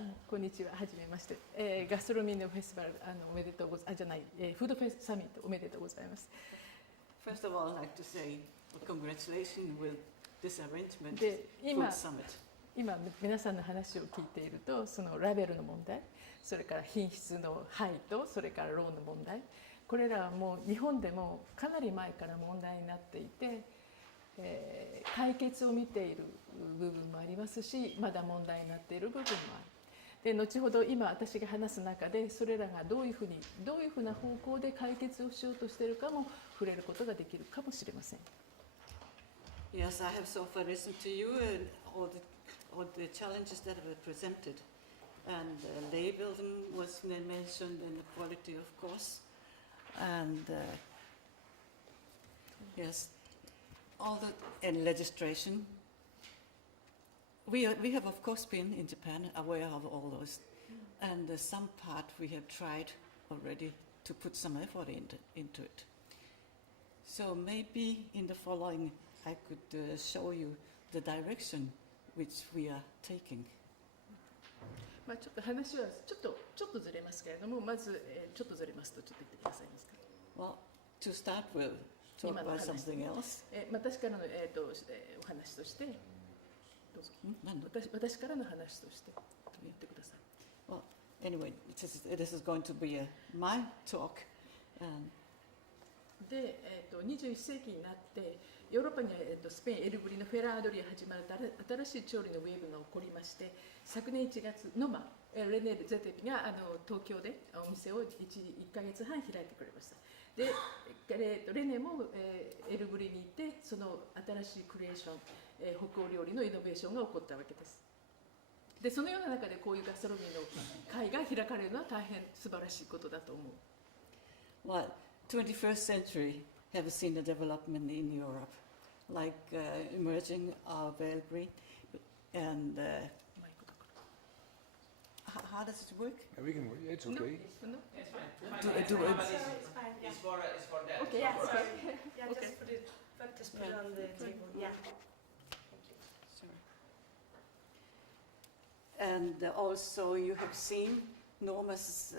ん、こんにちは。はじめまして。ガストロミーのフェスティバルおめでとうございます。じゃない、フードフェスサミットおめでとうございます。First of all, I'd like to say congratulations with this arrangement, で、Food Summit. 今皆さんの話を聞いていると、そのラベルの問題、それから品質のハイと、それからローの問題、これらはもう日本でもかなり前から問題になっていて、解決を見ている部分もありますし、まだ問題になっている部分もある。で、後ほど今私が話す中でそれらがどういうふうな方向で解決をしようとしているかも触れることができるかもしれません。Yes, I have so far listened to you and all the challenges that were presented, and labeling was mentioned, and the quality, of course, and yes, all the and legislation. We have of course been in Japan aware of all those, and some part we have tried already to put some effort into it. So maybe in the following I could show you the direction which we are taking. まあちょっと話はちょっとずれますけれども、まず、ちょっどずれますとちょっと言ってくださいますか。Well, to start with, talk about something else. 私からの、お話として、どうぞ。私からの話として言ってください。Well, anyway, this is going to be my talk. で、21世紀になってヨーロッパには、スペイン・エルブリのフェラードリア始まる新しい調理のウェーブが起こりまして、昨年1月ノマレネル・ゼテピが東京でお店を 1ヶ月半開いてくれました。で、レネも、エルブリにいて、その新しいクリエーション、北欧料理のイノベーションが起こったわけです。で、そのような中でこういうガストロミーの会が開かれるのは大変素晴らしいことだと思う。Well, 21st century have seen a development in Europe, like emerging of Belgrade, and how does it work? Yeah, we can. It's okay. No? It's fine. Do It's fine. it. It's for that. Okay. It's Yeah, for us. Yeah, Okay. just put it on the table. Yeah. Sorry. And also you have seen Norma's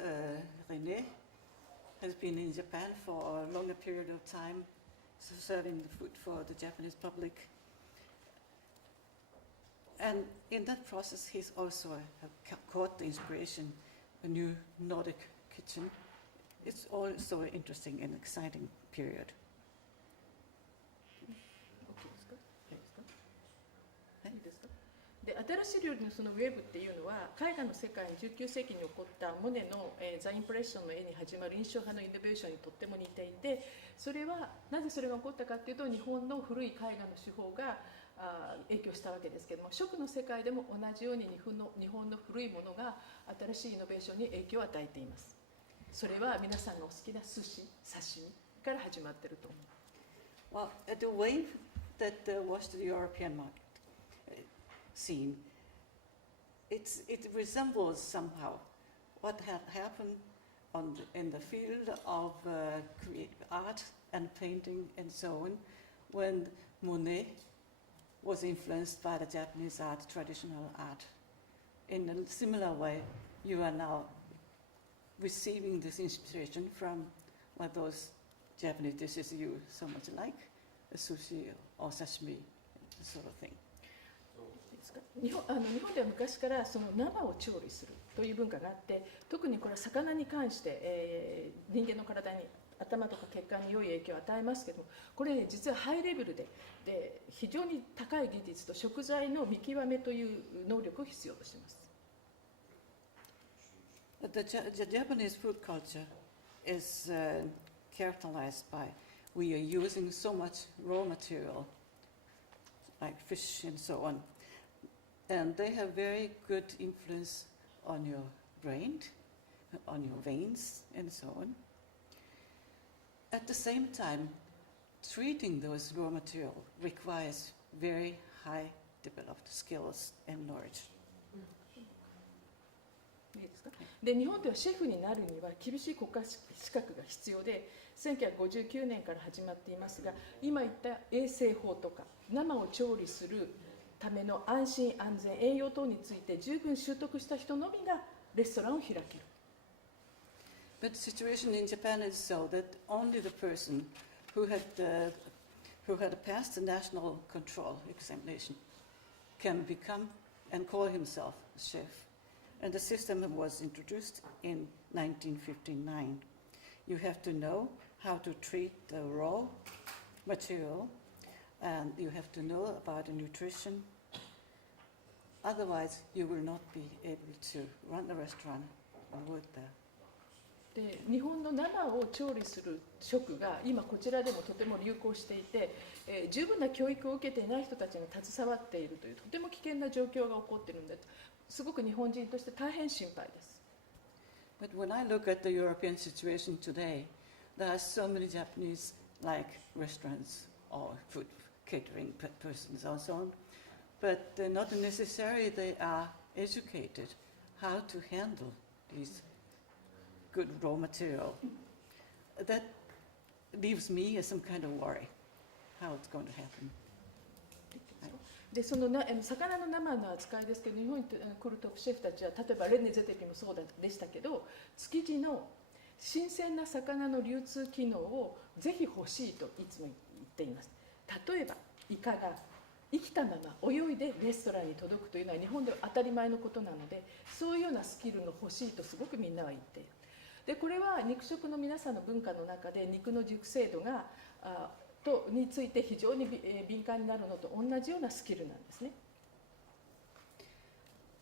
René has been in Japan for a longer period of time, serving the food for the Japanese public. And in that process, he's also caught the inspiration, a new Nordic kitchen. It's also an interesting and exciting period. いいですか。で、新しい料理のそのウェーブっていうのは絵画の世界に19世紀に起こったモネの、ザ・インプレッションの絵に始まる印象派のイノベーションにとっても似ていて、それはなぜそれが起こったかっていうと、日本の古い絵画の手法が影響したわけですけども、食の世界でも同じように日本の古いものが新しいイノベーションに影響を与えています。それは皆さんがお好きな寿司、刺身から始まっていると思う。Well, the wave that was the European market scene, it resembles somehow what had happened in the field of creative art and painting and so on, when Monet was influenced by the Japanese art, traditional art. In a similar way, you are now receiving this inspiration from those Japanese dishes you so much like, sushi or sashimi, sort of thing. 日本では昔からその生を調理するという文化があって、特にこれは魚に関して、人間の体に頭とか血管に良い影響を与えますけども、これ、実はハイレベルで非常に高い技術と食材の見極めという能力を必要としています。The Japanese food culture is characterized by we are using so much raw material like fish and so on, and they have very good influence on your brain, on your veins and so on. At the same time, treating those raw material requires very high developed skills and knowledge. いいですか。で、日本ではシェフになるには厳しい国家資格が必要で、1959年から始まっていますが、今言った衛生法とか生を調理するための安心安全栄養等について十分習得した人のみがレストランを開ける。 But the situation in Japan is so that only the person who had passed the national control examination can become and call himself a chef. And the system was introduced in 1959. You have to know how to treat the raw material, and you have to know about the nutrition. Otherwise, you will not be able to run the restaurant and work there. で日本の生を調理する食が今こちらでもとても流行していて、十分な教育を受けていない人たちが携わっているというとても危険な状況が起こっているのですごく日本人として大変心配です。 But when I look at the European situation today, there are so many Japanese like restaurants or food catering persons and so on, but not necessarily they are educated how to handle these good raw material. That leaves me as some kind of worry how it's going to happen. でその魚の生の扱いですけど、日本に来るトップシェフたちは例えばレネ・ゼテピもそうでしたけど、築地の新鮮な魚の流通機能をぜひ欲しいといつも言っています。例えばイカが生きたまま泳いでレストランに届くというのは日本では当たり前のことなので、そういうようなスキルが欲しいとすごくみんなは言っている。でこれは肉食の皆さんの文化の中で肉の熟成度がについて非常に敏感になるのと同じようなスキルなんですね。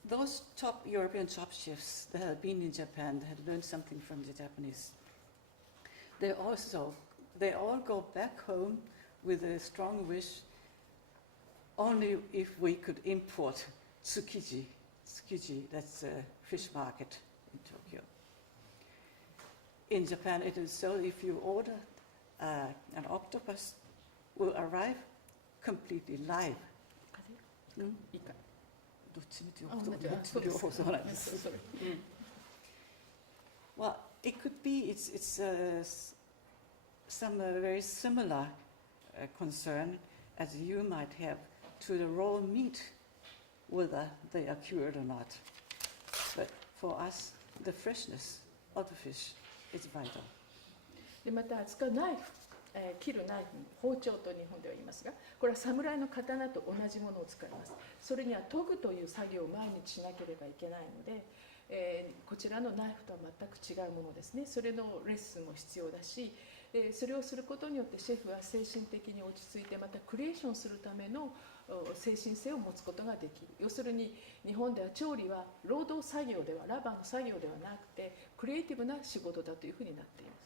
Those top European top chefs that have been in Japan, that had learned something from the Japanese, they all go back home with a strong wish, only if we could import tsukiji. Tsukiji, that's a fish market in Tokyo. In Japan, it is so if you order an octopus, will arrive completely live. イカ。どっちみちあ、同じ。あ、そうです。両方そうなんです。それ。Well, it could be it's some very similar concern as you might have to the raw meat, whether they are cured or not. But for us, the freshness of the fish is vital. でまた使うナイフ、切るナイフ、包丁と日本では言いますが、これは侍の刀と同じものを使います。それには研ぐという作業を毎日しなければいけないので、こちらのナイフとは全く違うものですね。それのレッスンも必要だし、それをすることによってシェフは精神的に落ち着いて、またクリエーションするための精神性を持つことができる。要するに日本では調理は労働作業ではラバーの作業ではなくてクリエイティブな仕事だというふうになっています。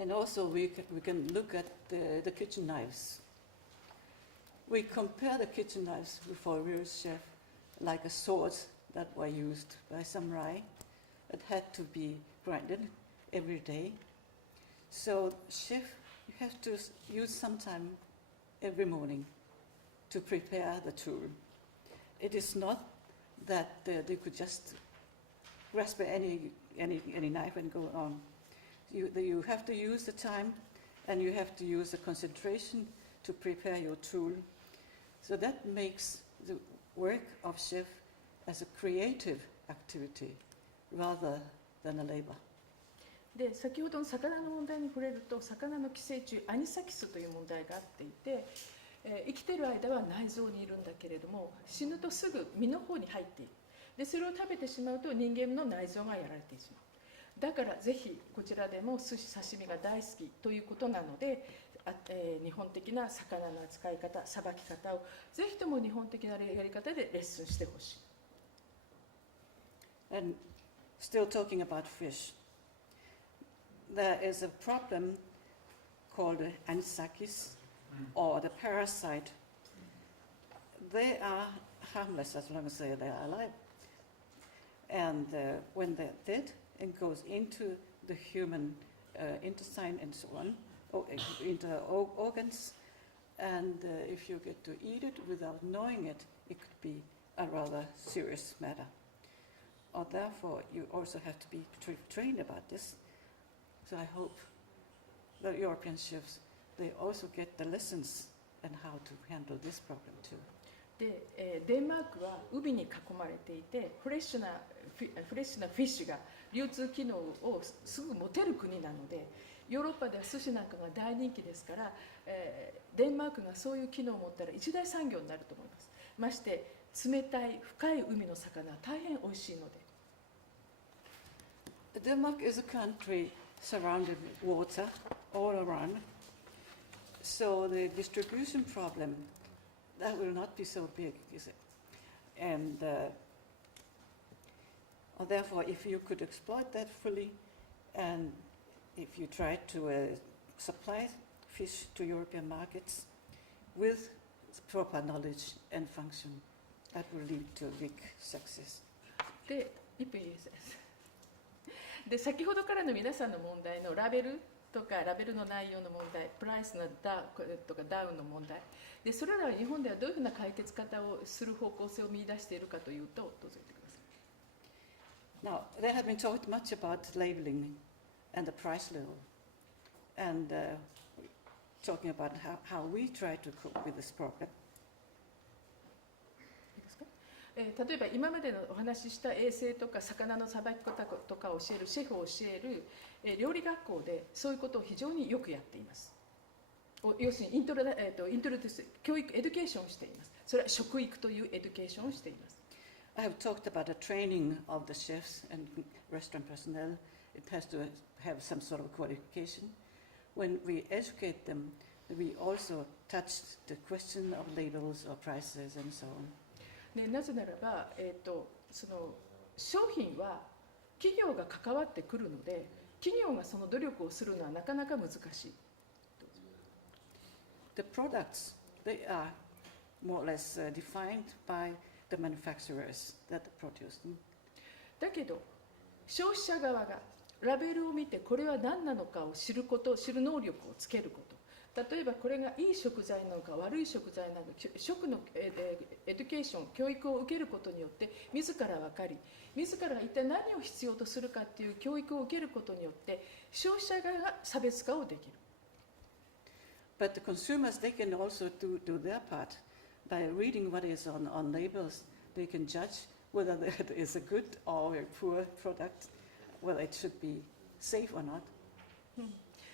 And also we can look at the kitchen knives. We compare the kitchen knives for a real chef like a sword that were used by samurai that had to be grinded every day. So chef, you have to use some time every morning to prepare the tool. It is not that they could just grasp any knife and go on. You have to use the time, and you have to use the concentration to prepare your tool. So that makes the work of chef as a creative activity rather than a labor. で先ほどの魚の問題に触れると、魚の寄生虫アニサキスという問題があっていて、生きている間は内臓にいるんだけれども死ぬとすぐ身の方に入っている。でそれを食べてしまうと人間の内臓がやられてしまう。だからぜひこちらでも寿司刺身が大好きということなので、日本的な魚の扱い方、さばき方をぜひとも日本的なやり方でレッスンしてほしい。And still talking about fish, there is a problem called anisakis or the parasite. They are harmless as long as they are alive. And when they're dead, it goes into the human intestine and so on, into organs. And if you get to eat it without knowing it, it could be a rather serious matter. Or therefore, you also have to be trained about this. So I hope the European chefs, they also get the lessons and how to handle this problem too. で、デンマークは海に囲まれていてフレッシュなフィッシュが流通機能をすぐ持てる国なので、ヨーロッパでは寿司なんかが大人気ですから、デンマークがそういう機能を持ったら一大産業になると思います。まして冷たい深い海の魚は大変美味しいので。Denmark is a country surrounded with water all around, so the distribution problem that will not be so big, is it? And therefore, if you could exploit that fully, and if you try to supply fish to European markets with proper knowledge and function, that will lead to a big success. で、1分いいです。で、先ほどからの皆さんの問題のラベルとかラベルの内容の問題、プライスのとかダウンの問題で、それらは日本ではどういうふうな解決方をする方向性を見出しているかというと、どうぞ言ってください。 Now, there have been talked much about labeling and the price level, and talking about how we try to cope with this problem. いいですか？例えば今までのお話しした衛生とか魚のさばき方とかを教えるシェフを教える料理学校でそういうことを非常によくやっています。要するにイントロデュース、教育エデュケーションをしています。それは食育というエデュケーションをしています。I have talked about the training of the chefs and restaurant personnel. It has to have some sort of qualification. When we educate them, we also touch the question of labels or prices and so on. なぜならば、その商品は企業が関わってくるので、企業がその努力をするのはなかなか難しい。The products, they are more or less defined by the manufacturers that produce them. だけど消費者側がラベルを見てこれは何なのかを知る能力をつけること。例えばこれがいい食材なのか悪い食材なのか、食のエデュケーション、教育を受けることによって自ら分かり、自らが一体何を必要とするかっていう教育を受けることによって消費者側が差別化をできる。But the consumers, they can also do their part. By reading what is on labels, they can judge whether that is a good or a poor product, whether it should be safe or not.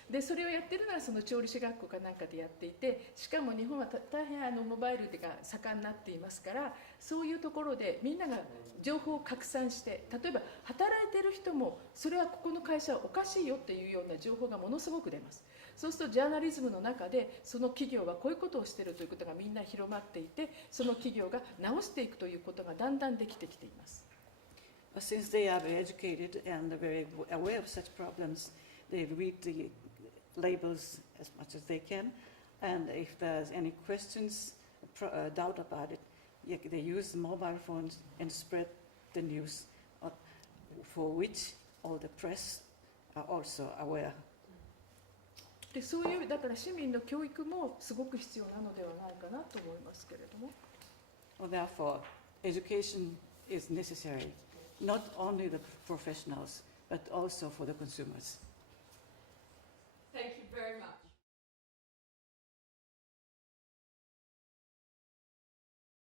でそれをやってるのはその調理師学校かなんかでやっていて、しかも日本は大変モバイルが盛んになっていますから、そういうところでみんなが情報を拡散して、例えば働いている人もそれはここの会社はおかしいよっていうような情報がものすごく出ます。そうするとジャーナリズムの中でその企業はこういうことをしているということがみんな広まっていて、その企業が直していくということがだんだんできてきています。Since they are very educated and very aware of such problems, they read the labels as much as they can, and if there's any questions, doubt about it, they use the mobile phones and spread the news, for which all the press are also aware. でそういうだから市民の教育もすごく必要なのではないかなと思いますけれども。Therefore, education is necessary, not only the professionals, but also for the consumers.